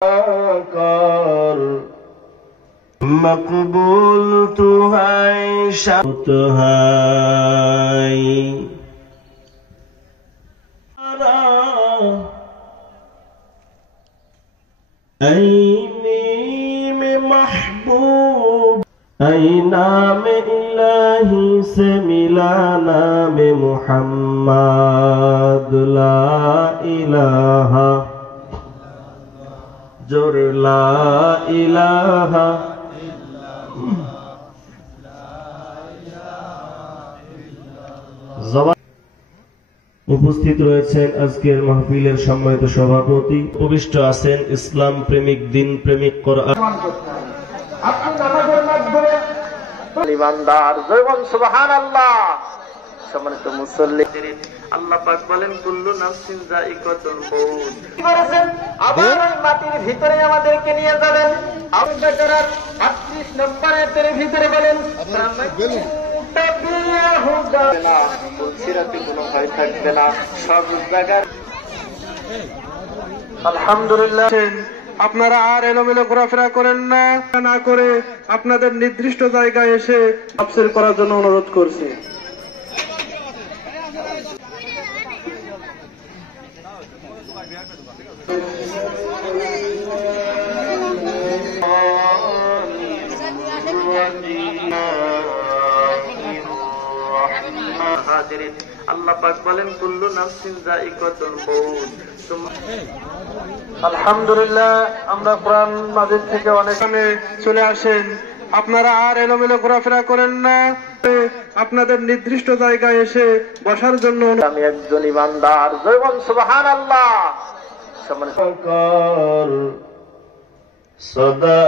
कर मकबूल तू है शत है ऐनी में महबूब ऐ नाम इलाही से मिला नाम मुहम्मद ला इलाहा जोर ला इलाहा উপস্থিত রয়েছেন আজকের মাহফিলের সম্মানিত সভাপতি, উপবিষ্ট আছেন ইসলাম প্রেমিক, দিন প্রেমিক, কোরআন আপনি নামাজের মাধ্যমে ইমানদার জয়বন সুবহানাল্লাহ। সম্মানিত মুসল্লি, আল্লাহ পাক বলেন কুল্লু নাফসিন যায়িকাতুল মউত। আবার ওই মাটির ভিতরে আমাদেরকে নিয়ে যাবেন। আল-বাকারার 38 নম্বর আয়াতের ভিতরে বলেন কোনো ভয় থাকবে না, সব জায়গায় আলহামদুলিল্লাহ। আপনারা আর এলোমেলো ঘোরাফেরা করেন না, না করে আপনাদের নির্দিষ্ট জায়গায় এসে তাফসীর করার জন্য অনুরোধ করছি। আল্লাহ পাক বলেন কুল্লু নাফসিন যায়িকাতুল মউত। আলহামদুলিল্লাহ, আমরা কোরআন মাজিদ থেকে অনেক চলে আসেন। আপনারা আর এলোমেলো ঘোরাফেরা করেন না, আপনাদের নির্দিষ্ট জায়গায় এসে বসার জন্য। আমি একজন ইমানদার জয়বন সুবহানাল্লাহ। সদা